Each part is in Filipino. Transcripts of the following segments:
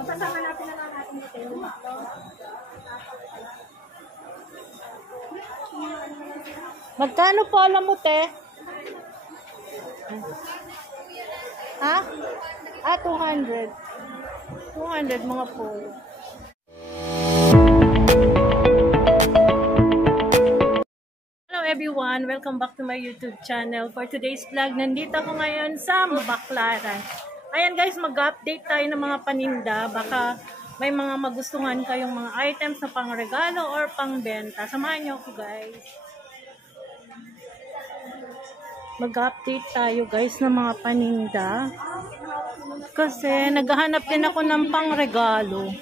Sasama natin na lang natin dito. Magkano po alam mo, te? Ha? 200. 200 mga polo. Hello everyone! Welcome back to my YouTube channel. For today's vlog, nandito ako ngayon sa Baclaran. Ayan guys, mag-update tayo ng mga paninda. Baka may mga magustuhan kayong mga items na pang-regalo or pang-benta. Samahan niyo ako guys. Mag-update tayo guys ng mga paninda. Kasi naghahanap din ako ng pang-regalo.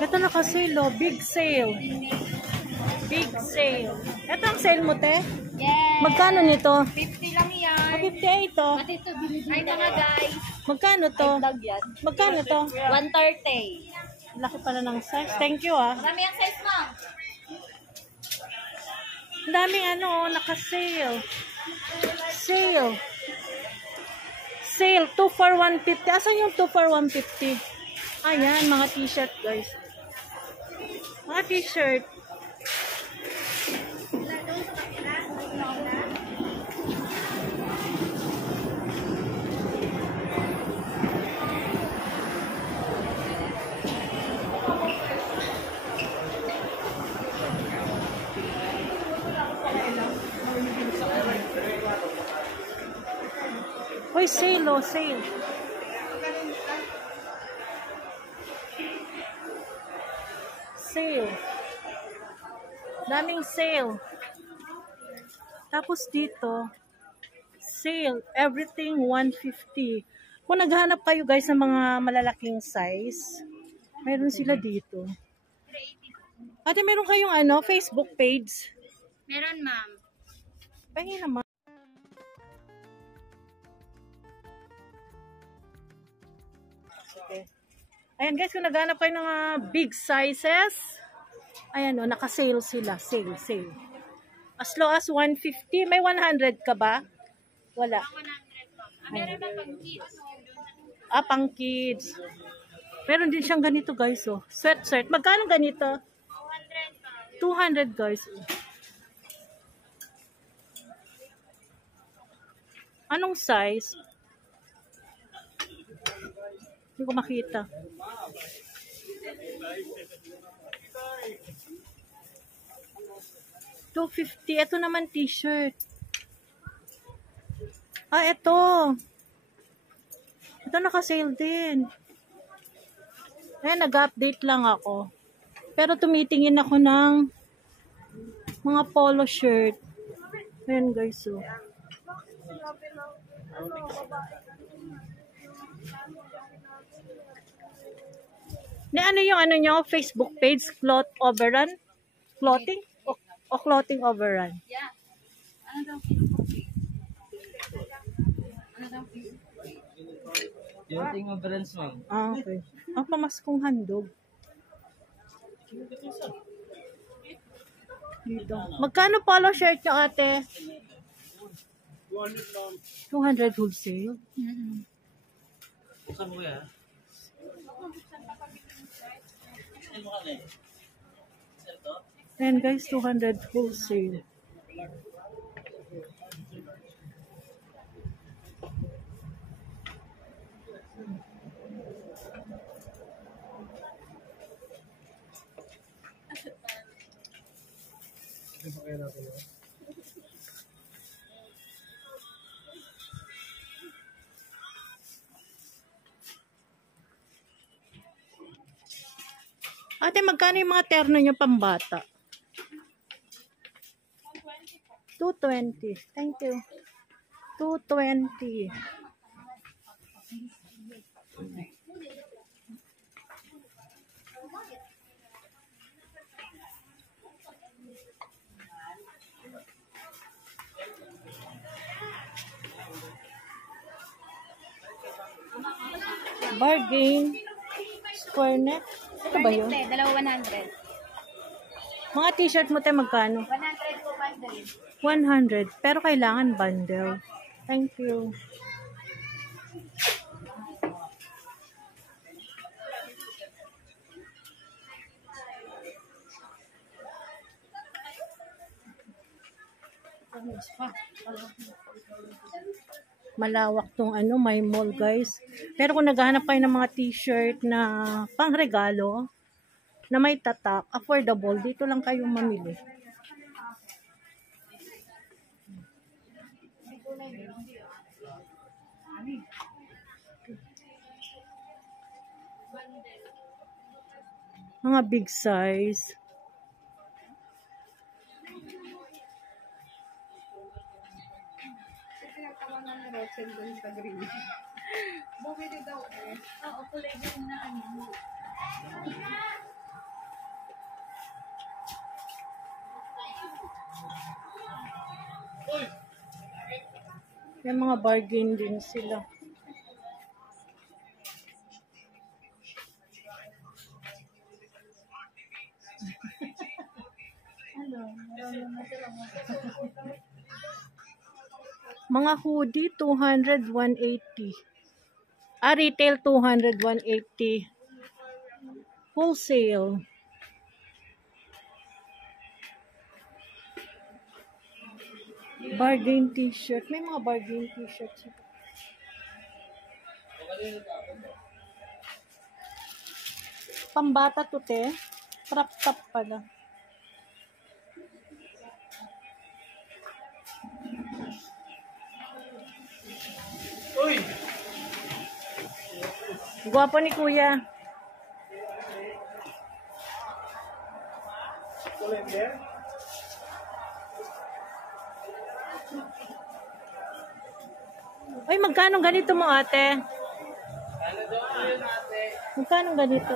Ito na kasi lo, big sale. Big sale. Ito ang sale mo, te? Yes! Magkano nito? 50 lang yan. 50 ito. Ay mga guys. Magkano to? Magkano to? 130. Laki pala ng size. Thank you ah. Marami ang size mo. Ang daming naka-sale. Sale. Sale. 2 for 150. Asan yung 2 for 150? Ayan, mga t-shirt guys. Mga t-shirt. Hoy, sale oh, sale. Sale. Daming sale. Tapos dito, sale. Everything 150. Kung naghahanap kayo guys ng mga malalaking size, meron sila dito. Ate, meron kayong Facebook page? Meron ma'am. Pahingi naman. Okay. Ayan guys, kung naghanap kayo ng big sizes, ayan o, naka-sale sila. Sale, sale. As low as 150. May 100 ka ba? Wala. 100 ma'am. Meron ba pang kids? Pang kids. Meron din siyang ganito guys oh. Sweatshirt. Magkano ganito? 200 guys. Anong size? Hindi ko makita. $250. Ito naman t-shirt. Ito. Ito naka-sale din. Ayan, nag-update lang ako. Pero tumitingin ako ng mga polo shirt. Ayan guys. So. Ano yung nyo? Facebook page? Cloth Overrun? Clothing? O Clothing Overrun? Yeah. Ano daw? Clothing Overruns, ma'am. Okay. Ang pamaskong handog. Dito. Magkano polo shirt nyo, ate? 200 wholesale? Buksan mo kaya? Ayan guys, 200 wholesale. Ate, magkano yung mga terno nyo pambata? 220. Thank you. 220. Bargain. Square neck. Ito ba yun? Dalawa 100. Mga t-shirt mo tayo magkano? 100 po bundle. 100. Pero kailangan bundle. Thank you. Malawak tong ano, may mall guys. Pero kung naghahanap kayo ng mga t-shirt na pangregalo, na may tatak, affordable, dito lang kayo mamili. Mga big size. Bumili daw eh. Oo, kulay green na ano. May mga bargain din sila. Mga hoodie, 200, 180. Retail, 200, 180. Wholesale. Bargain t-shirt. May mga bargain t-shirt. Pambata to, te. Crop top pala. Gwapo ni kuya. Ay, magkano ganito mo, ate? Magkano ganito?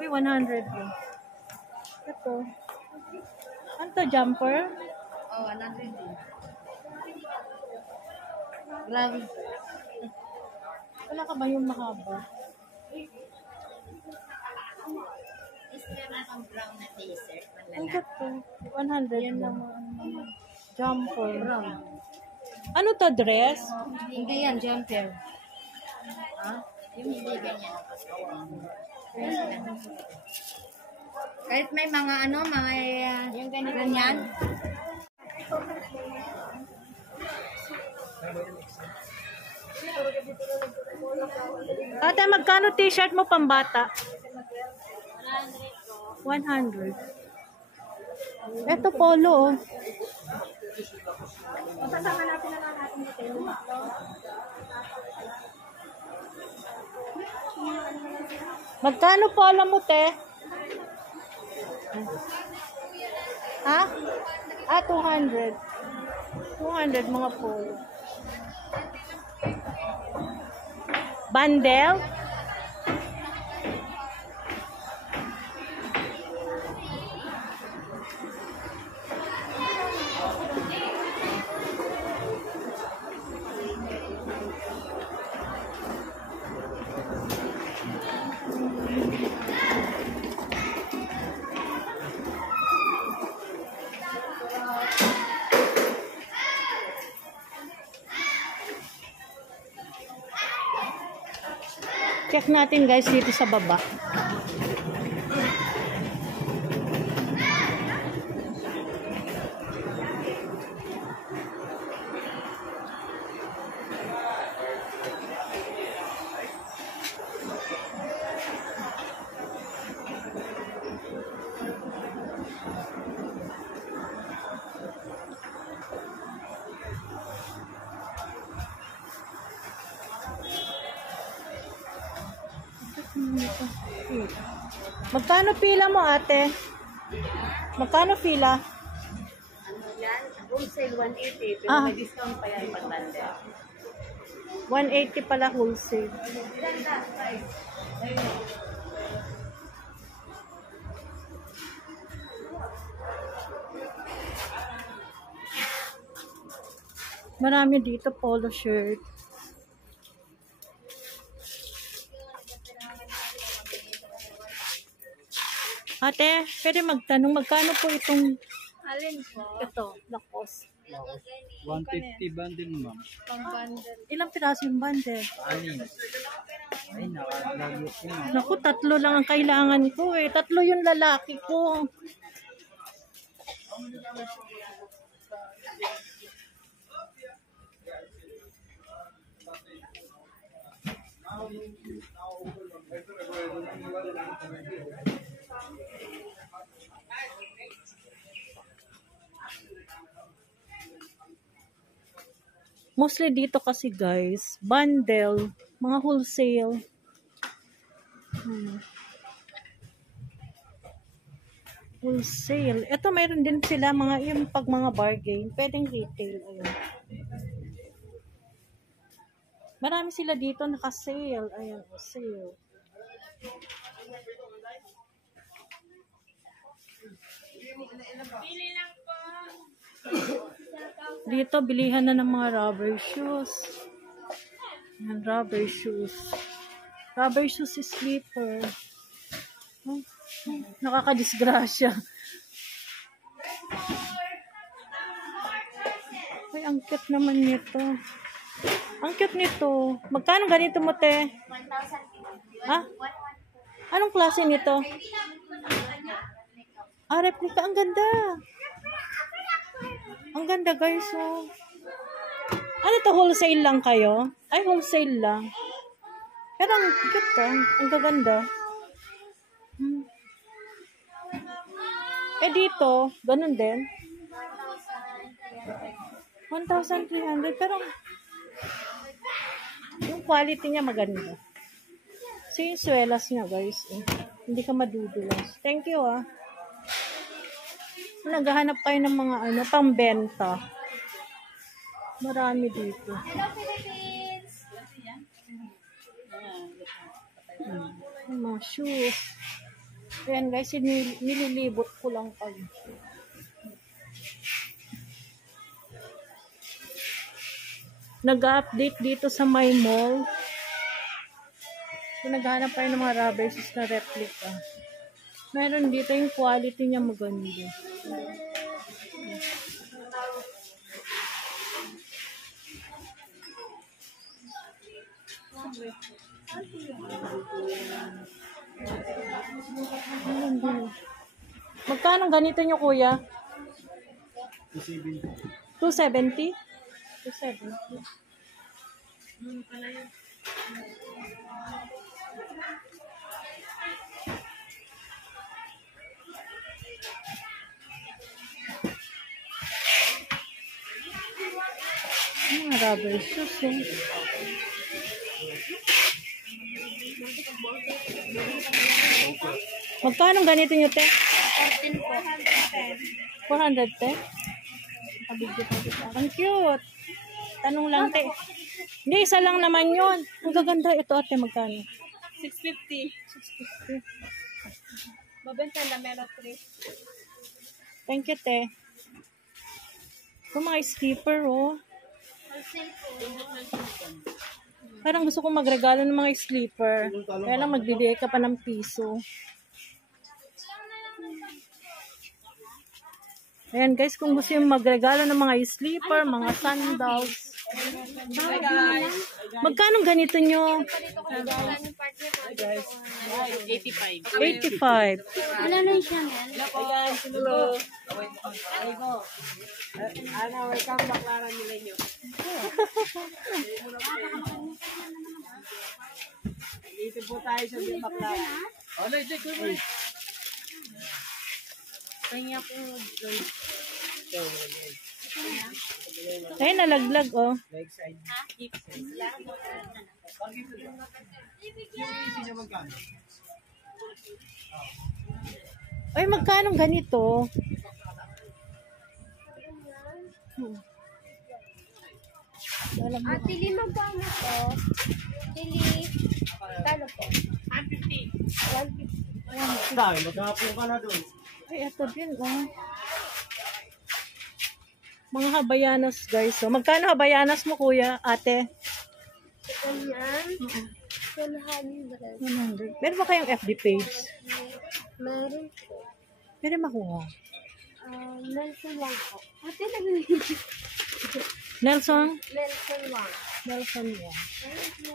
Uy, 100 yun. Ito. Ano to, jumper? Oo, 100 din. Grabe. Wala ka ba yung mahaba? Is meron akong brown na t-shirt. Ang to? 100 yan lang. Jumper. Ano to, dress? Hindi yan, jumper. Ha? Yung hindi ganyan. Kahit may mga ano, mga yung ganyan. Ate, magkano t-shirt mo pambata? 100. Ito polo, oh. Magkano polo mo, te? Ha? 200. 200 mga polo. Bundle? Check natin guys dito sa baba. Magkano pila mo, ate? Magkano pila? Ano yan? Wholesale 180, pero Ah. may discount pa yan pag bundle. 180 pala wholesale. Marami dito polo shirt. Ate, pwede magtanong magkano po itong Alin po? ito, lakos? 150 bundle, ma'am. Pang bundle. Ilang piraso yung bundle? Anin. Ay, nakalagos yun, ma'am. Naku, 3 lang ang kailangan ko eh. 3 yung lalaki ko. Mostly dito kasi guys, bundle, mga wholesale. Wholesale. Ito mayroon din sila mga yung pag mga bargain, pwedeng retail. Ayun. Marami sila dito naka-sale. Ayun, sale. Dito, bilihan na ng mga rubber shoes. Yan, rubber shoes. Rubber shoes is slipper. Nakakadisgrasya. Ay, ang cute naman nito. Ang cute nito. Magkano ganito mo, te? 1,000. Ha? Anong klase nito? Ah, replica. Ang ganda. Ang ganda, guys. Oh. Ano to? Wholesale lang kayo? Ay, wholesale lang. Pero ang cute to. Ang gaganda. Eh, dito, ganun din. 1,300. Pero, yung quality niya maganda. So, yung swelas niya, guys. Eh. Hindi ka madudulas. Thank you, ah. Naghahanap kayo ng mga ano, pambenta. Marami dito. Hello, Philippines! Yung mga shoes. Ayan, guys, nililibot ko lang pag. Nag-update dito sa my mall. So, naghahanap kayo ng mga rubber shoes na replica. Meron dito yung quality niya maganda. Magkano ganito nyo, kuya? 270. 270? 270. Rubber shoes, eh. Magkano ganito nyo, te? 400, te? Ang cute. Tanong lang, te. Hindi, isa lang naman yun. Ang gaganda. Ito, ate, magkano? 650. 650. Mabenta na meron 3. Thank you, te. Ito, mga skipper, oh. Parang gusto kong magregalo ng mga sleeper. Kaya lang magbibigay ka pa ng piso. Ayan guys, kung gusto yung magregalo ng mga sleeper, mga sandals. Magkano ganito nyo? 85. 85. Wala na yung Chanel. Hello. Ano, welcome Baclara Milenyo. Dito po tayo sa Baclara. Ano, Jake, kuya. Kanya po. Ay, nalaglag, oh. Ay, magkano ganito? Tili magkano po? Tili. Kano po? 150. Dami, maghapon ka na doon. Ay, ito din, oh. Mga habayanas, guys. So, magkano habayanas mo, kuya, ate? Ganyan. 100. 100. Meron ba kayong FB page? Meron po. Pwede makuha. Nelson lang po. Ate, nag-video. Nelson? Nelson lang. Nelson yan. Thank you.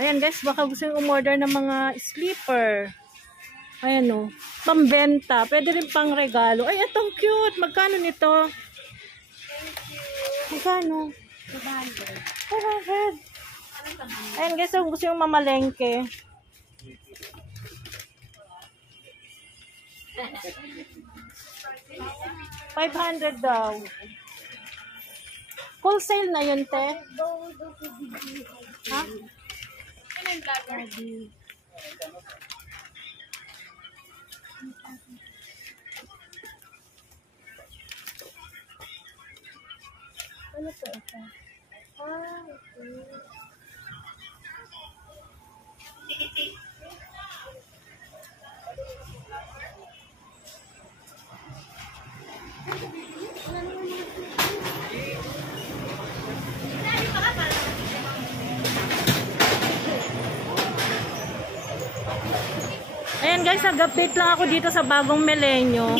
Ayan, guys. Baka gusto yung umorder ng mga sleeper. Ayan o. Pambenta. Pwede rin pang regalo. Ay, itong cute. Magkano nito? Magkano? 500. Ayan guys, kung gusto yung mamalengke. $500 daw. Wholesale na yun, te? Ha? Ano po ito? Okay. Ayan guys, nag-update lang ako dito sa bagong milenyo.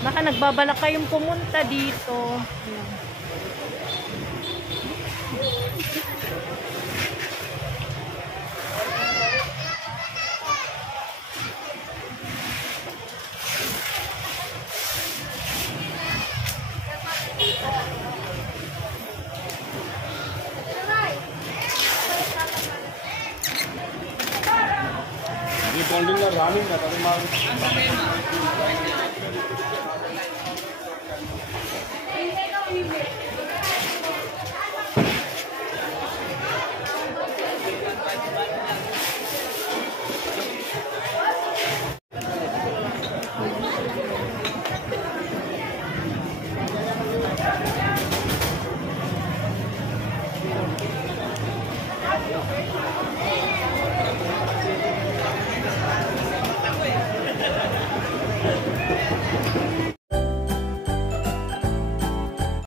Baka nagbabalak kayong pumunta dito. Ayan.